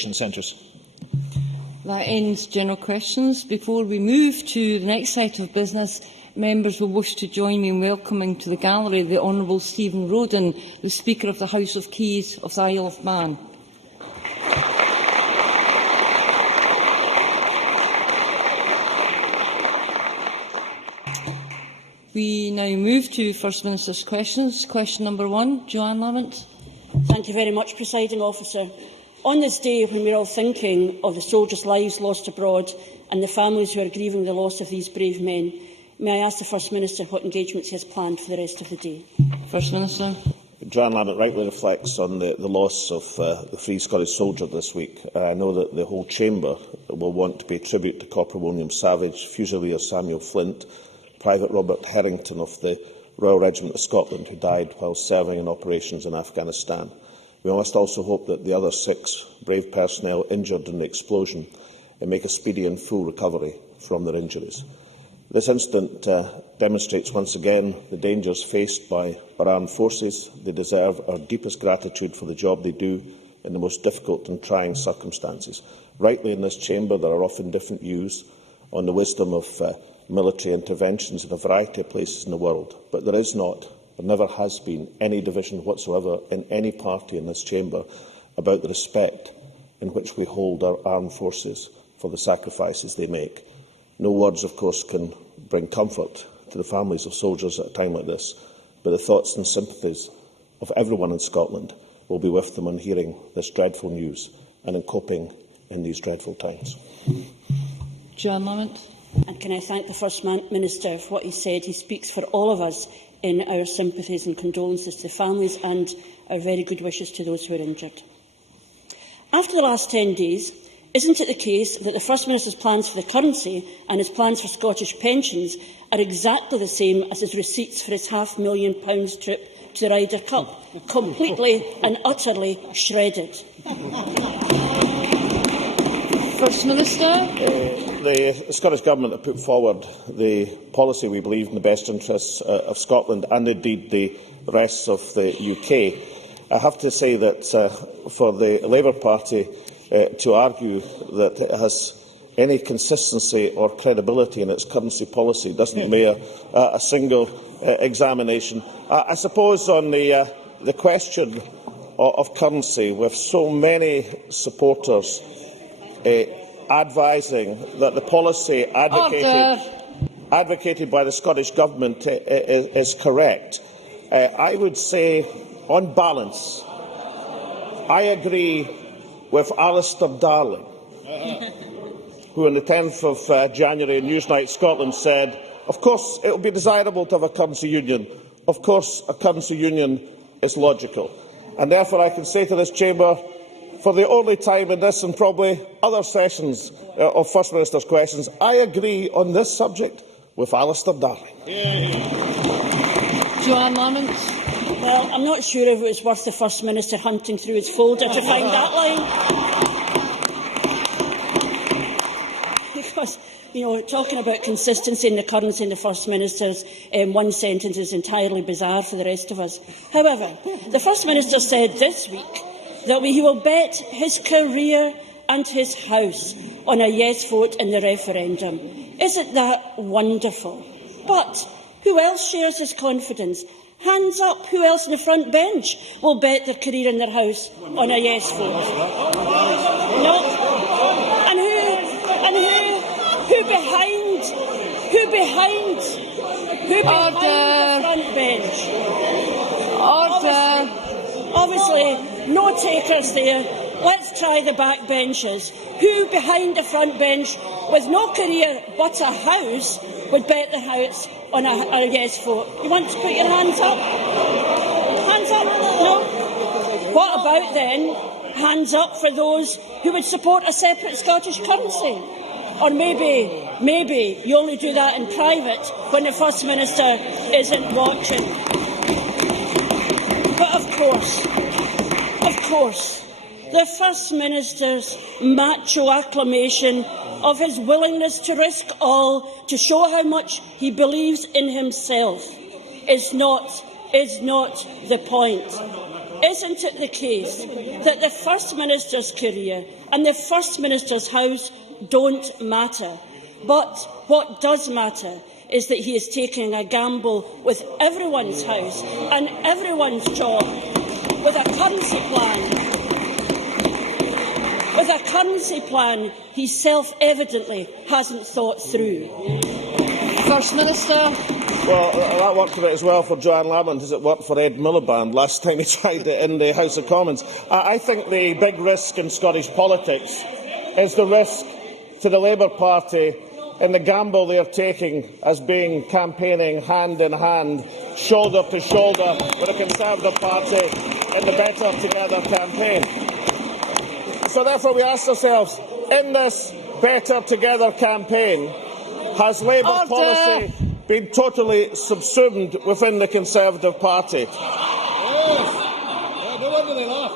centres. That ends general questions. Before we move to the next item of business, members will wish to join me in welcoming to the gallery the Honourable Stephen Roden, the Speaker of the House of Keys of the Isle of Man. We now move to First Minister's questions. Question number 1, Joanne Lamont. Thank you very much, Presiding Officer. On this day, when we are all thinking of the soldiers' lives lost abroad and the families who are grieving the loss of these brave men, may I ask the First Minister what engagements he has planned for the rest of the day? First Minister. Joanne Lamont rightly reflects on the loss of the Free Scottish Soldier this week. I know that the whole Chamber will want to pay tribute to Corporal William Savage, Fusilier Samuel Flint, Private Robert Harrington of the Royal Regiment of Scotland, who died while serving in operations in Afghanistan. We must also hope that the other 6 brave personnel injured in the explosion make a speedy and full recovery from their injuries. This incident demonstrates once again the dangers faced by our armed forces. They deserve our deepest gratitude for the job they do in the most difficult and trying circumstances. Rightly, in this chamber, there are often different views on the wisdom of military interventions in a variety of places in the world, but there is not, there never has been, any division whatsoever in any party in this chamber about the respect in which we hold our armed forces for the sacrifices they make. No words, of course, can bring comfort to the families of soldiers at a time like this, but the thoughts and sympathies of everyone in Scotland will be with them on hearing this dreadful news and in coping in these dreadful times. Joanne Lamont. And can I thank the First Minister for what he said? He speaks for all of us in our sympathies and condolences to the families and our very good wishes to those who are injured. After the last 10 days, isn't it the case that the First Minister's plans for the currency and his plans for Scottish pensions are exactly the same as his receipts for his £500,000 trip to the Ryder Cup? Completely and utterly shredded. First Minister. The Scottish Government have put forward the policy we believe in the best interests of Scotland and indeed the rest of the UK. I have to say that for the Labour Party to argue that it has any consistency or credibility in its currency policy doesn't bear a single examination. I suppose on the question of currency, with so many supporters advising that the policy advocated by the Scottish Government is correct, I would say, on balance, I agree with Alistair Darling, who on the 10th of January in Newsnight Scotland said, of course it will be desirable to have a currency union. Of course a currency union is logical. And therefore I can say to this chamber, for the only time in this and probably other sessions of First Minister's questions, I agree on this subject with Alistair Darling. Joanne Lamont. Well, I'm not sure if it was worth the First Minister hunting through his folder to find that line. Because, talking about consistency in the currency in the First Minister's one sentence is entirely bizarre for the rest of us. However, the First Minister said this week that he will bet his career and his house on a yes vote in the referendum. Isn't that wonderful? But who else shares his confidence? Hands up, who else in the front bench will bet their career and their house on a yes vote? No. Who behind the front bench? Obviously, no takers there. Let's try the back benches. Who behind the front bench, with no career but a house, would bet the house on a yes vote? You want to put your hands up? Hands up? No? What about then hands up for those who would support a separate Scottish currency? Or maybe you only do that in private when the First Minister isn't watching. But of course, the First Minister's macho acclamation of his willingness to risk all to show how much he believes in himself is not the point. isn't it the case that the First Minister's career and the First Minister's house don't matter? But what does matter is that he is taking a gamble with everyone's house and everyone's job with a currency plan. With a currency plan he self-evidently hasn't thought through. First Minister. Well, that worked a bit as well for Joanne Lamont as it worked for Ed Miliband last time he tried it in the House of Commons. I think the big risk in Scottish politics is the risk to the Labour Party in the gamble they are taking as being campaigning hand in hand, shoulder to shoulder with the Conservative Party in the Better Together campaign. So therefore we ask ourselves, in this Better Together campaign, has Labour policy been totally subsumed within the Conservative Party?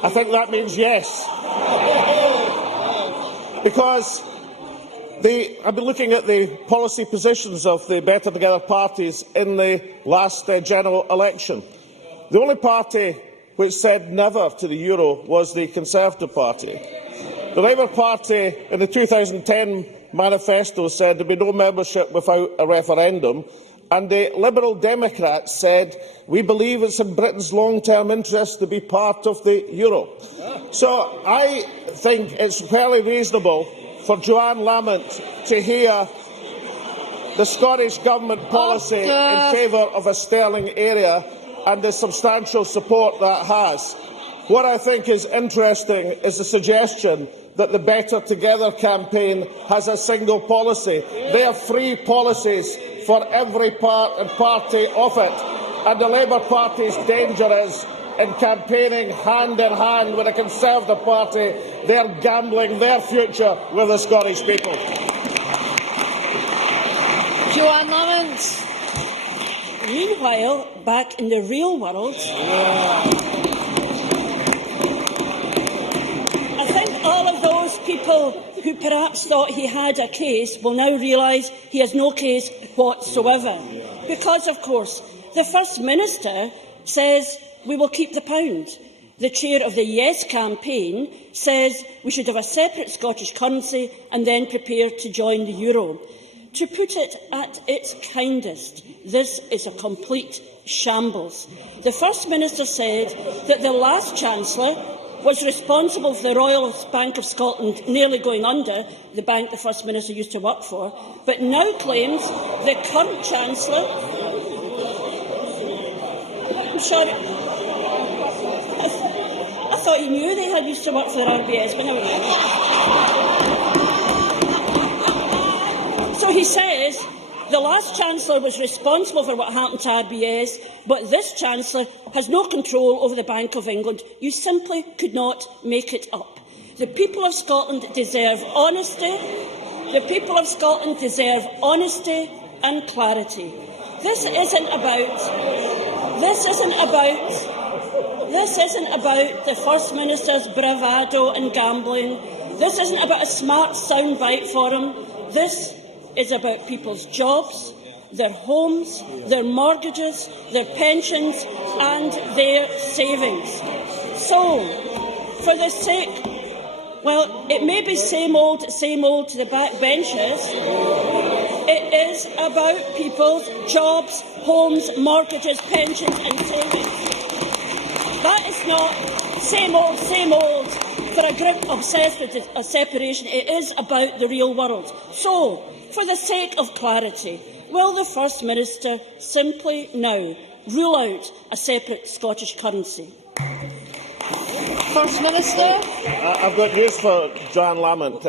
I think that means yes. Because I've been looking at the policy positions of the Better Together parties in the last general election. The only party which said never to the euro was the Conservative Party. The Labour Party in the 2010 manifesto said there would be no membership without a referendum, and the Liberal Democrats said we believe it's in Britain's long-term interest to be part of the euro. So I think it's fairly reasonable for Joanne Lamont to hear the Scottish Government policy in favour of a sterling area and the substantial support that has. What I think is interesting is the suggestion that the Better Together campaign has a single policy. They have three policies for every part and party of it, and the Labour Party's danger is in campaigning hand in hand with the Conservative Party, they're gambling their future with the Scottish people. Joanne Lamont. Meanwhile, back in the real world, I think all of those people who perhaps thought he had a case will now realise he has no case whatsoever. Because, of course, the First Minister says we will keep the pound. The chair of the Yes campaign says we should have a separate Scottish currency and then prepare to join the euro. To put it at its kindest, this is a complete shambles. The First Minister said that the last Chancellor was responsible for the Royal Bank of Scotland nearly going under, the bank the First Minister used to work for, but now claims the current Chancellor... I'm sorry. I thought he knew they had used to work for the RBS, but never mind. So he says the last Chancellor was responsible for what happened to RBS, but this Chancellor has no control over the Bank of England. You simply could not make it up. The people of Scotland deserve honesty. The people of Scotland deserve honesty and clarity. This isn't about the First Minister's bravado and gambling. This isn't about a smart soundbite for him. This is about people's jobs, their homes, their mortgages, their pensions and their savings. So, for the sake, well, it may be same old to the backbenchers, it is about people's jobs, homes, mortgages, pensions and savings. That is not same old for a group obsessed with a separation. It is about the real world. So, for the sake of clarity, will the First Minister simply now rule out a separate Scottish currency? First Minister. I've got news for Joanne Lamont.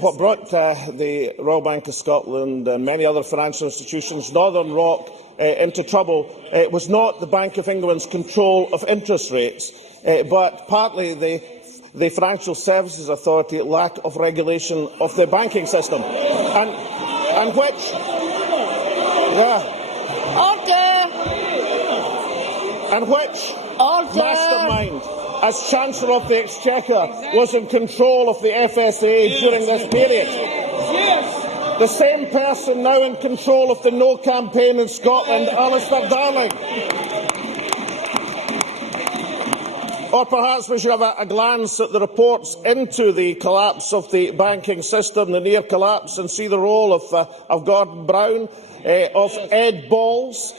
What brought the Royal Bank of Scotland and many other financial institutions, Northern Rock, into trouble was not the Bank of England's control of interest rates, but partly the Financial Services Authority lack of regulation of the banking system, and which, mastermind, as Chancellor of the Exchequer, was in control of the FSA during this period. The same person now in control of the No campaign in Scotland, Alistair Darling. Or perhaps we should have a glance at the reports into the collapse of the banking system, the near collapse, and see the role of Gordon Brown, of Ed Balls,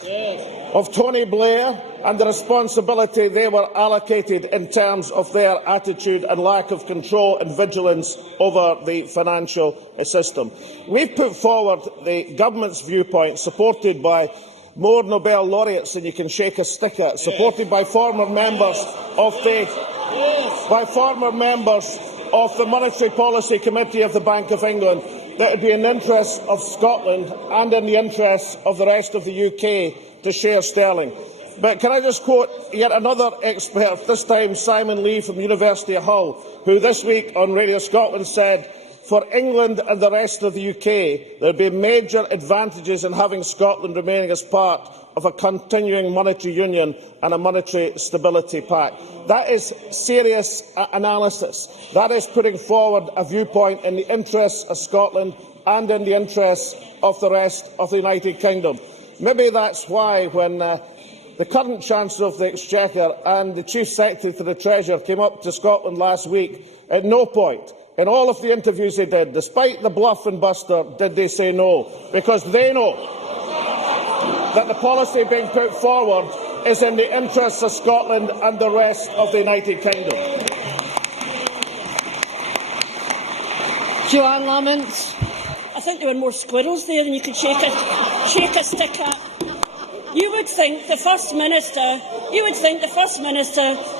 of Tony Blair, and the responsibility they were allocated in terms of their attitude and lack of control and vigilance over the financial system. We've put forward the government's viewpoint, supported by more Nobel laureates than you can shake a stick at, supported by former members of the Monetary Policy Committee of the Bank of England, that would be in the interest of Scotland and in the interest of the rest of the UK to share sterling. But can I just quote yet another expert, this time Simon Lee from the University of Hull, who this week on Radio Scotland said, "For England and the rest of the UK, there would be major advantages in having Scotland remaining as part of a continuing monetary union and a monetary stability pact." That is serious analysis. That is putting forward a viewpoint in the interests of Scotland and in the interests of the rest of the United Kingdom. Maybe that's why, when the current Chancellor of the Exchequer and the Chief Secretary to the Treasurer came up to Scotland last week, at no point in all of the interviews they did, despite the bluff and buster, did they say no, because they know that the policy being put forward is in the interests of Scotland and the rest of the United Kingdom. Joanne Lamont. I think there were more squirrels there than you could shake a stick at. You would think the First Minister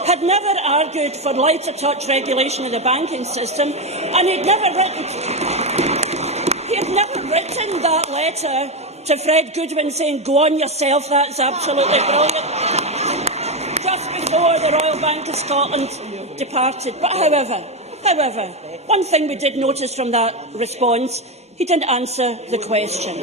had never argued for lighter touch regulation of the banking system, and he'd never written that letter to Fred Goodwin saying, "Go on yourself, that's absolutely brilliant," just before the Royal Bank of Scotland departed. But however, one thing we did notice from that response, he didn't answer the question.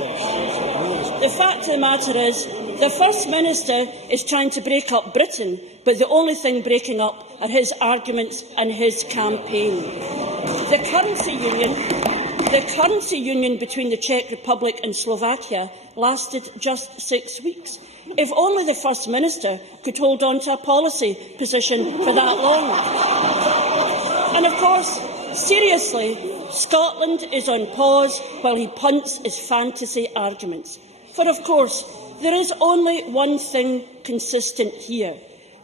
The fact of the matter is, the First Minister is trying to break up Britain, but the only thing breaking up are his arguments and his campaign. The currency union between the Czech Republic and Slovakia lasted just 6 weeks. If only the First Minister could hold on to a policy position for that long. And of course, seriously, Scotland is on pause while he punts his fantasy arguments. For of course, there is only one thing consistent here.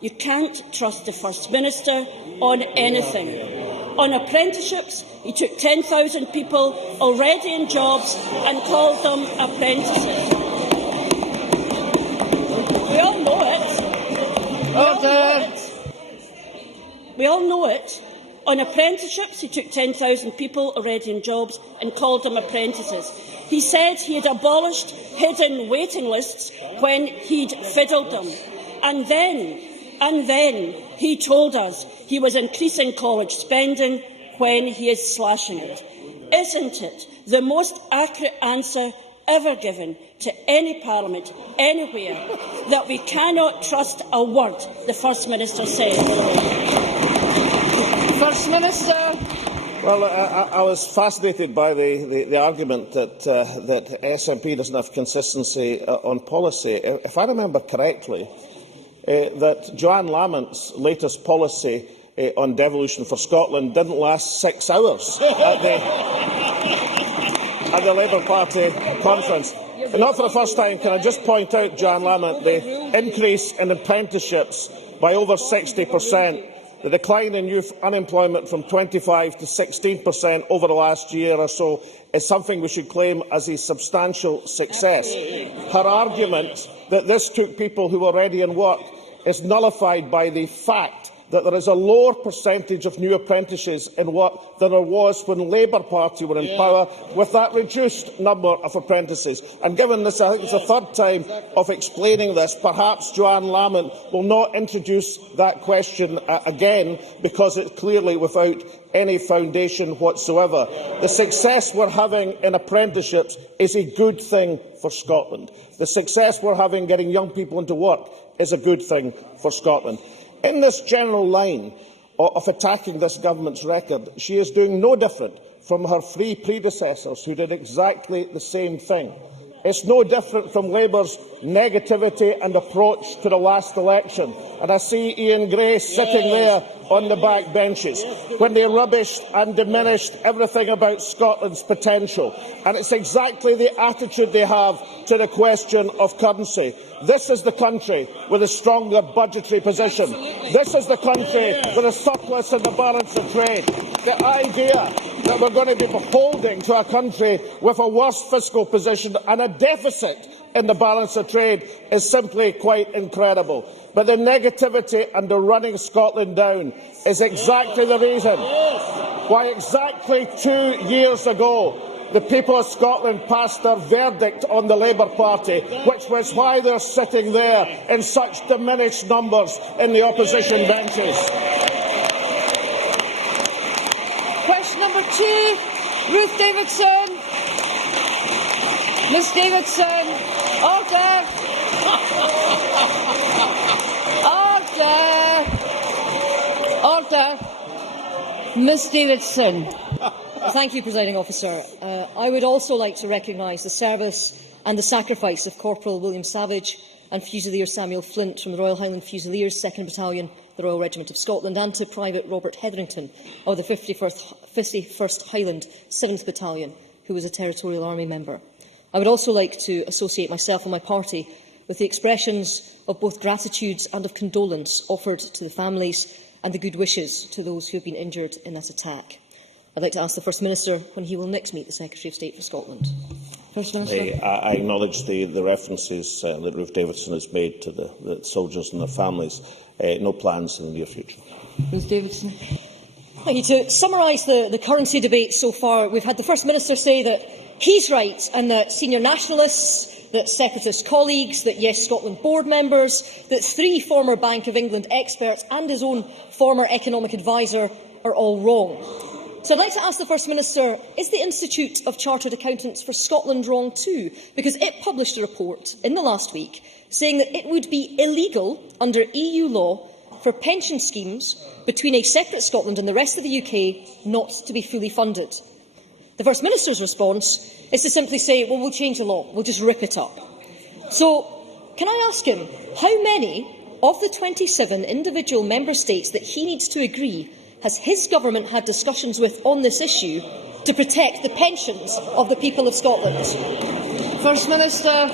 You can't trust the First Minister on anything. On apprenticeships, he took 10,000 people already in jobs and called them apprentices. We all know it. We all know it. On apprenticeships, he took 10,000 people already in jobs and called them apprentices. He said he had abolished hidden waiting lists when he'd fiddled them. And then he told us he was increasing college spending when he is slashing it. Isn't it the most accurate answer ever given to any parliament, anywhere, that we cannot trust a word the First Minister said? First Minister. Well, I was fascinated by the argument that SNP doesn't have consistency on policy. If I remember correctly, that Joanne Lamont's latest policy on devolution for Scotland didn't last 6 hours at the Labour Party conference. And not for the first time, can I just point out, Joanne Lamont, the increase in apprenticeships by over 60%. The decline in youth unemployment from 25% to 16% over the last year or so is something we should claim as a substantial success. Her argument that this took people who were already in work is nullified by the fact that there is a lower percentage of new apprentices in work than there was when the Labour Party were in power, with that reduced number of apprentices. And given this, I think it's the third time of explaining this, perhaps Joanne Lamont will not introduce that question again, because it's clearly without any foundation whatsoever. The success we're having in apprenticeships is a good thing for Scotland. The success we're having getting young people into work is a good thing for Scotland. In this general line of attacking this government's record, she is doing no different from her three predecessors who did exactly the same thing. It's no different from Labour's negativity and approach to the last election. And I see Ian Gray sitting there on the back benches when they rubbished and diminished everything about Scotland's potential. And it's exactly the attitude they have to the question of currency. This is the country with a stronger budgetary position. This is the country with a surplus in the balance of trade. The idea that we're going to be beholden to a country with a worse fiscal position and a deficit in the balance of trade is simply quite incredible. But the negativity and the running Scotland down is exactly the reason why exactly 2 years ago the people of Scotland passed their verdict on the Labour Party, which was why they're sitting there in such diminished numbers in the opposition benches. Question number 2, Ruth Davidson. Ms Davidson. Order. Order. Ms Davidson. Thank you, Presiding Officer. I would also like to recognise the service and the sacrifice of Corporal William Savage and Fusilier Samuel Flint from the Royal Highland Fusiliers, 2nd Battalion, the Royal Regiment of Scotland, and to Private Robert Hetherington of the 51st Highland 7th Battalion, who was a Territorial Army member. I would also like to associate myself and my party with the expressions of both gratitude and of condolence offered to the families and the good wishes to those who have been injured in that attack. I'd like to ask the First Minister when he will next meet the Secretary of State for Scotland. First Minister. I acknowledge the references that Ruth Davidson has made to the soldiers and their families. No plans in the near future. Ms Davidson. Thank you. To summarise the currency debate so far, we've had the First Minister say that he's right and that senior nationalists, that separatist colleagues, that Yes Scotland board members, that 3 former Bank of England experts and his own former economic adviser are all wrong. So I'd like to ask the First Minister, is the Institute of Chartered Accountants for Scotland wrong too? Because it published a report in the last week saying that it would be illegal under EU law for pension schemes between a separate Scotland and the rest of the UK not to be fully funded. The First Minister's response is to simply say, well, we'll change the law, we'll just rip it up. So, can I ask him, how many of the 27 individual member states that he needs to agree has his government had discussions with on this issue to protect the pensions of the people of Scotland? First Minister.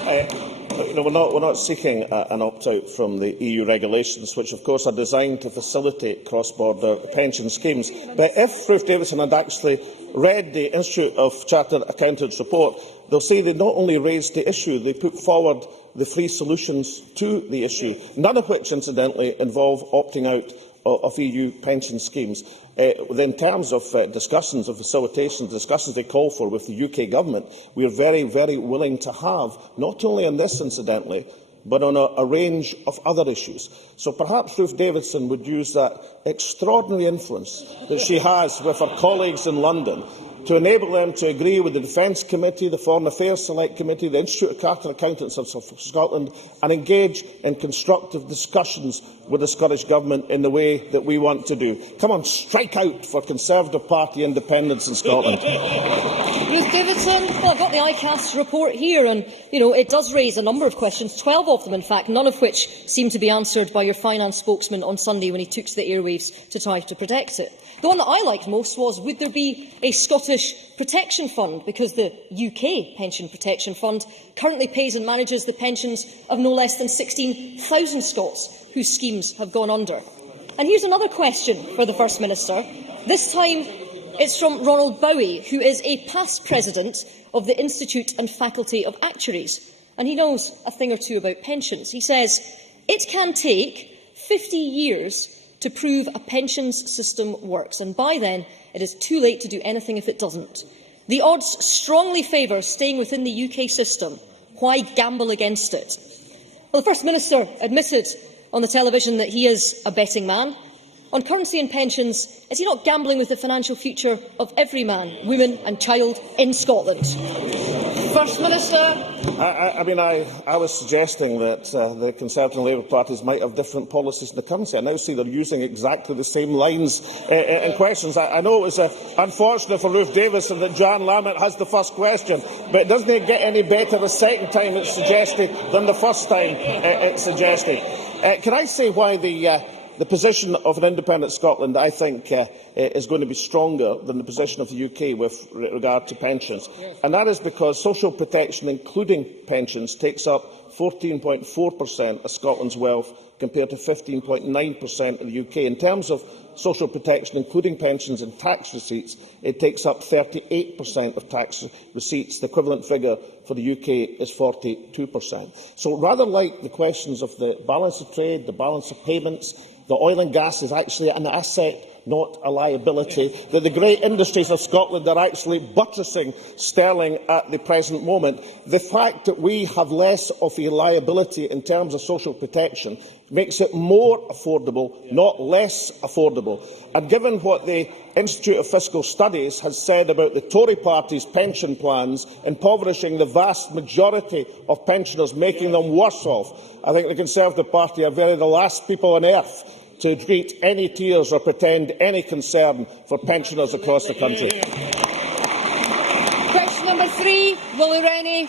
We're not seeking an opt-out from the EU regulations, which of course are designed to facilitate cross-border pension schemes. But if Ruth Davidson had actually read the Institute of Chartered Accountants report, they'll see they not only raised the issue, they put forward the 3 solutions to the issue, none of which, incidentally, involve opting out of EU pension schemes. In terms of discussions, of facilitation, discussions they call for with the UK Government, we are very, very willing to have, not only on this, incidentally, but on a range of other issues. So perhaps Ruth Davidson would use that extraordinary influence that she has with her colleagues in London to enable them to agree with the Defence Committee, the Foreign Affairs Select Committee, the Institute of Chartered Accountants of Scotland, and engage in constructive discussions with the Scottish Government in the way that we want to do. Come on, strike out for Conservative Party independence in Scotland. Ruth Davidson. Well, I've got the ICAS report here, and it does raise a number of questions, 12 of them, in fact, none of which seem to be answered by your finance spokesman on Sunday when he took to the airwaves to try to protect it. The one that I liked most was, would there be a Scottish protection fund? Because the UK Pension Protection Fund currently pays and manages the pensions of no less than 16,000 Scots whose schemes have gone under. And here's another question for the First Minister. This time it's from Ronald Bowie, who is a past president of the Institute and Faculty of Actuaries, and he knows a thing or two about pensions. He says, it can take 50 years to prove a pensions system works, and by then it is too late to do anything if it doesn't. The odds strongly favour staying within the UK system. Why gamble against it? Well, the First Minister admitted on the television that he is a betting man, On currency and pensions, is he not gambling with the financial future of every man, woman and child in Scotland? First Minister. I was suggesting that the Conservative and Labour parties might have different policies in the currency. I now see they're using exactly the same lines in questions. I know it was unfortunate for Ruth Davidson that Joanne Lamont has the first question, but it doesn't get any better the second time it's suggested than the first time it's suggested. Can I say why the position of an independent Scotland, I think, is going to be stronger than the position of the UK with regard to pensions? And that is because social protection, including pensions, takes up 14.4% of Scotland's wealth, compared to 15.9% in the UK. In terms of social protection, including pensions and tax receipts, it takes up 38% of tax receipts. The equivalent figure for the UK is 42%. So rather like the questions of the balance of trade, the balance of payments, the oil and gas is actually an asset, not a liability, that the great industries of Scotland are actually buttressing sterling at the present moment. The fact that we have less of a liability in terms of social protection makes it more affordable, not less affordable. And given what the Institute of Fiscal Studies has said about the Tory party's pension plans impoverishing the vast majority of pensioners, making them worse off, I think the Conservative Party are very the last people on earth to treat any tears or pretend any concern for pensioners across the country. Question number 3, Willie Rennie.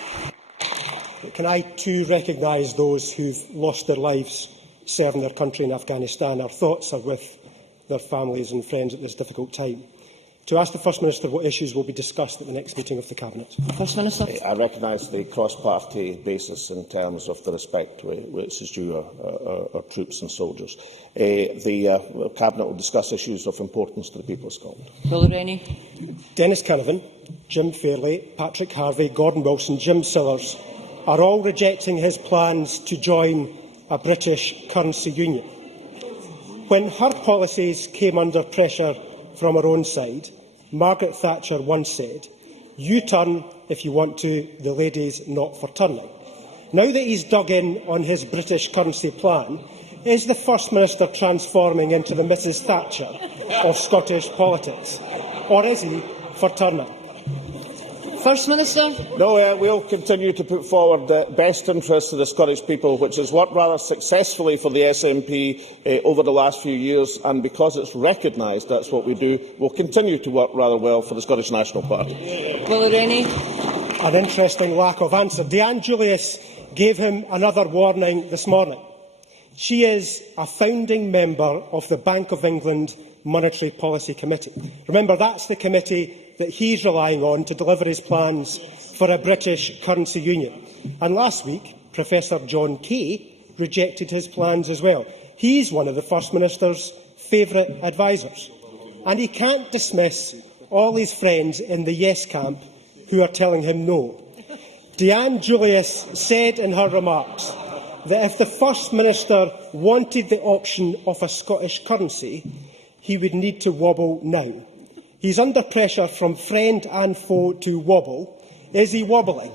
Can I too recognise those who have lost their lives serving their country in Afghanistan? Our thoughts are with their families and friends at this difficult time. To ask the First Minister what issues will be discussed at the next meeting of the Cabinet. First Minister. I recognise the cross-party basis in terms of the respect which is due our troops and soldiers. The Cabinet will discuss issues of importance to the people of Scotland. Willie Rennie. Dennis Canavan, Jim Fairley, Patrick Harvey, Gordon Wilson, Jim Sillars are all rejecting his plans to join a British currency union. When her policies came under pressure from her own side, Margaret Thatcher once said, "You turn if you want to, the lady's not for turning." Now that he's dug in on his British currency plan, is the First Minister transforming into the Mrs Thatcher of Scottish politics? Or is he for turning? First Minister. No, we'll continue to put forward the best interests of the Scottish people, which has worked rather successfully for the SNP over the last few years, and because it's recognised that's what we do, we'll continue to work rather well for the Scottish National Party. Willie Rennie. An interesting lack of answer. Deanne Julius gave him another warning this morning. She is a founding member of the Bank of England Monetary Policy Committee. Remember, that's the committee that he's relying on to deliver his plans for a British currency union. And last week, Professor John Kay rejected his plans as well. He's one of the First Minister's favourite advisers. And he can't dismiss all his friends in the yes camp who are telling him no. Deanne Julius said in her remarks that if the First Minister wanted the option of a Scottish currency, he would need to wobble now. He's under pressure from friend and foe to wobble. Is he wobbling?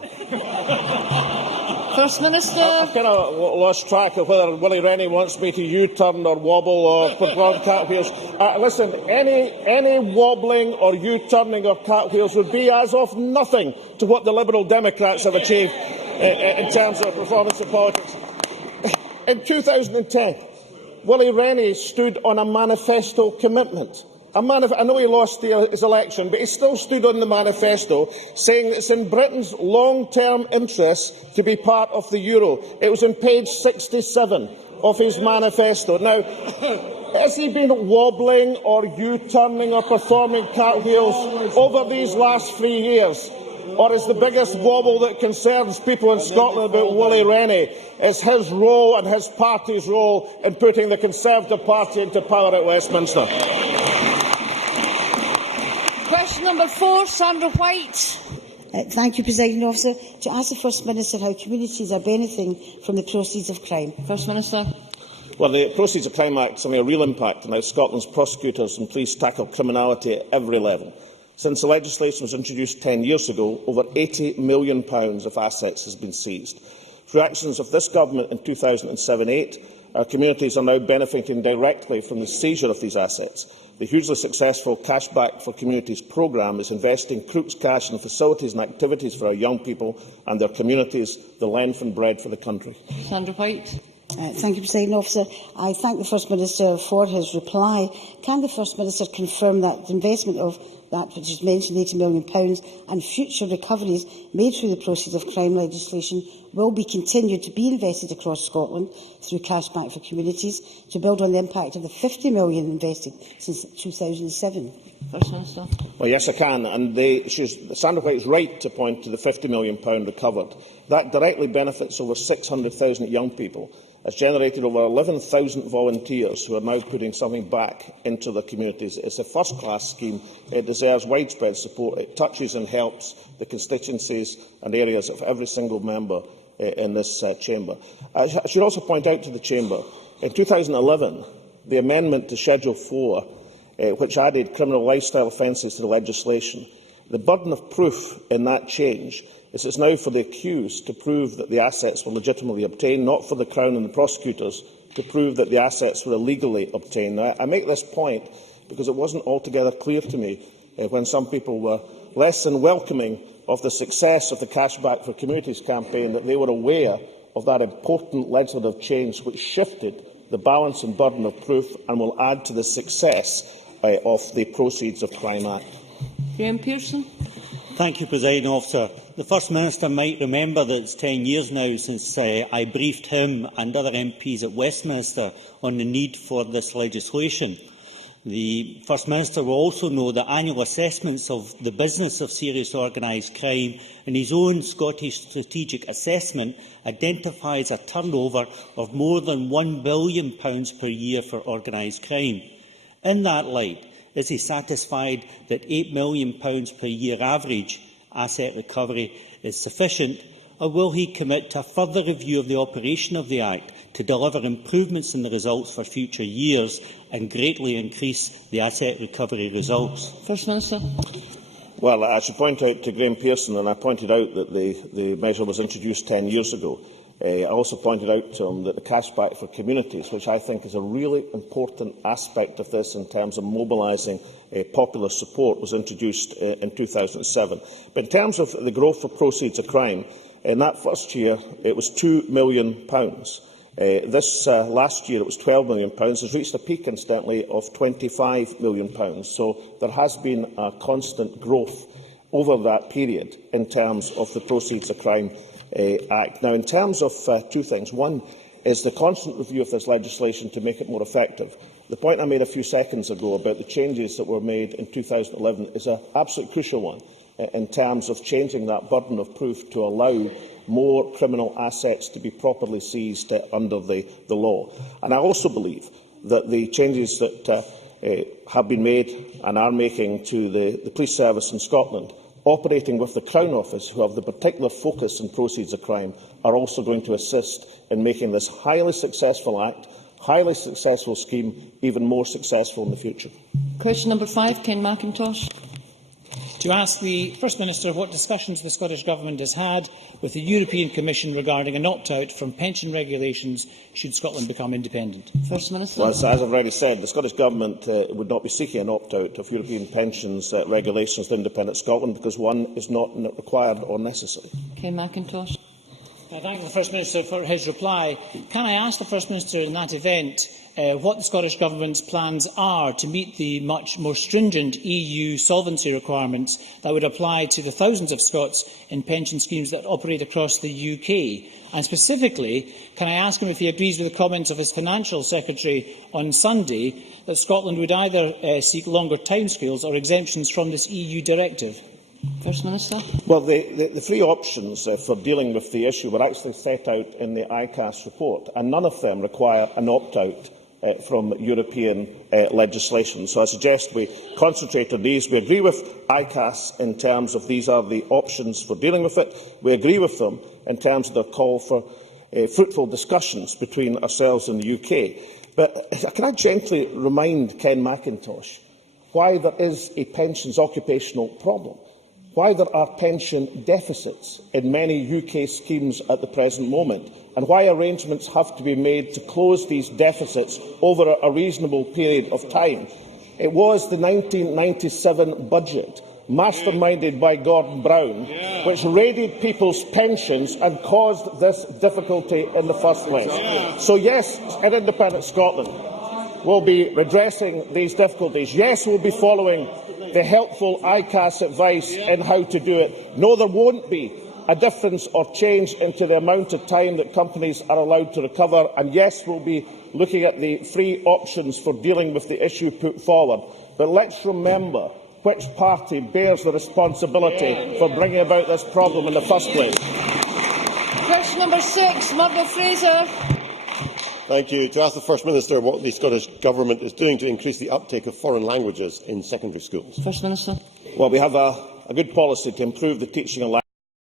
First Minister. I've kind of lost track of whether Willie Rennie wants me to U-turn or wobble or put on cartwheels. Listen, any wobbling or U-turning or cartwheels would be as of nothing to what the Liberal Democrats have achieved in terms of performance in politics. In 2010, Willie Rennie stood on a manifesto commitment. I know he lost his election, but he still stood on the manifesto, saying that it's in Britain's long-term interests to be part of the euro. It was on page 67 of his manifesto. Now, has he been wobbling or U-turning or performing cartwheels over these last 3 years? Or is the biggest wobble that concerns people in Scotland about Willie Rennie is his role and his party's role in putting the Conservative Party into power at Westminster? Question number 4, Sandra White. Thank you, Presiding Officer. To ask the First Minister how communities are benefiting from the proceeds of crime. First Minister. Well, the Proceeds of Crime Act is having a real impact on how Scotland's prosecutors and police tackle criminality at every level. Since the legislation was introduced 10 years ago, over £80 million of assets has been seized. Through actions of this Government in 2007-8 our communities are now benefiting directly from the seizure of these assets. The hugely successful Cashback for Communities programme is investing Crook's cash in facilities and activities for our young people and their communities, the length and breadth for the country. Sandra White. Thank you, Presiding Officer. I thank the First Minister for his reply. Can the First Minister confirm that the investment of that which is mentioned, £80 million, and future recoveries made through the proceeds of crime legislation will be continued to be invested across Scotland through Cashback for Communities to build on the impact of the £50 million invested since 2007? First Minister. Well, yes, I can. And Sandra White is right to point to the £50 million recovered. That directly benefits over 600,000 young people. It's generated over 11,000 volunteers who are now putting something back into their communities. It's a first-class scheme. It deserves widespread support. It touches and helps the constituencies and areas of every single member in this chamber. I should also point out to the chamber, in 2011, the amendment to Schedule 4, which added criminal lifestyle offences to the legislation, the burden of proof in that change is it's now for the accused to prove that the assets were legitimately obtained, not for the Crown and the prosecutors to prove that the assets were illegally obtained. Now, I make this point because it wasn't altogether clear to me when some people were less than welcoming of the success of the Cashback for Communities campaign that they were aware of that important legislative change which shifted the balance and burden of proof and will add to the success of the Proceeds of Crime Act. Graham Pearson. Thank you, Presiding Officer. The First Minister might remember that it's 10 years now since I briefed him and other MPs at Westminster on the need for this legislation. The First Minister will also know that annual assessments of the business of serious organised crime and his own Scottish Strategic Assessment identifies a turnover of more than £1 billion per year for organised crime. In that light, is he satisfied that £8 million per year average asset recovery is sufficient, or will he commit to a further review of the operation of the Act to deliver improvements in the results for future years and greatly increase the asset recovery results? First Minister. Well, I should point out to Graham Pearson, and I pointed out that the measure was introduced 10 years ago. I also pointed out to him that the Cashback for Communities, which I think is a really important aspect of this in terms of mobilising popular support, was introduced in 2007. But in terms of the growth of proceeds of crime, in that first year it was £2 million. This last year it was £12 million. It's reached a peak, incidentally, of £25 million. So there has been a constant growth over that period in terms of the Proceeds of Crime Act. Now, in terms of two things. One is the constant review of this legislation to make it more effective. The point I made a few seconds ago about the changes that were made in 2011 is an absolutely crucial one in terms of changing that burden of proof to allow more criminal assets to be properly seized under the law. And I also believe that the changes that have been made and are making to the police service in Scotland, operating with the Crown Office, who have the particular focus on proceeds of crime, are also going to assist in making this highly successful Act, highly successful scheme, even more successful in the future. Question number 5, Ken McIntosh. To ask the First Minister what discussions the Scottish Government has had with the European Commission regarding an opt-out from pension regulations should Scotland become independent. First Minister. Well, as I've already said, the Scottish Government would not be seeking an opt-out of European pensions regulations to independent Scotland because one is not required or necessary. Ken McIntosh. I thank the First Minister for his reply. Can I ask the First Minister in that event what the Scottish Government's plans are to meet the much more stringent EU solvency requirements that would apply to the thousands of Scots in pension schemes that operate across the UK? And specifically, can I ask him if he agrees with the comments of his Financial Secretary on Sunday that Scotland would either seek longer timescales or exemptions from this EU directive? First Minister. Well, the three options for dealing with the issue were actually set out in the ICAS report, and none of them require an opt-out from European legislation. So I suggest we concentrate on these. We agree with ICAS in terms of these are the options for dealing with it. We agree with them in terms of their call for fruitful discussions between ourselves and the UK. But can I gently remind Ken McIntosh why there is a pensions occupational problem? why there are pension deficits in many UK schemes at the present moment, and why arrangements have to be made to close these deficits over a reasonable period of time. It was the 1997 budget, masterminded by Gordon Brown, which raided people's pensions and caused this difficulty in the first place. So yes, in Independent Scotland, we'll be redressing these difficulties. Yes, we'll be following the helpful ICAS advice in how to do it. No, there won't be a difference or change into the amount of time that companies are allowed to recover. And yes, we'll be looking at the free options for dealing with the issue put forward. But let's remember which party bears the responsibility for bringing about this problem in the first place. Question number 6, Murdo Fraser. Thank you. To ask the First Minister what the Scottish Government is doing to increase the uptake of foreign languages in secondary schools. First Minister. Well, we have a good policy to improve the teaching of languages.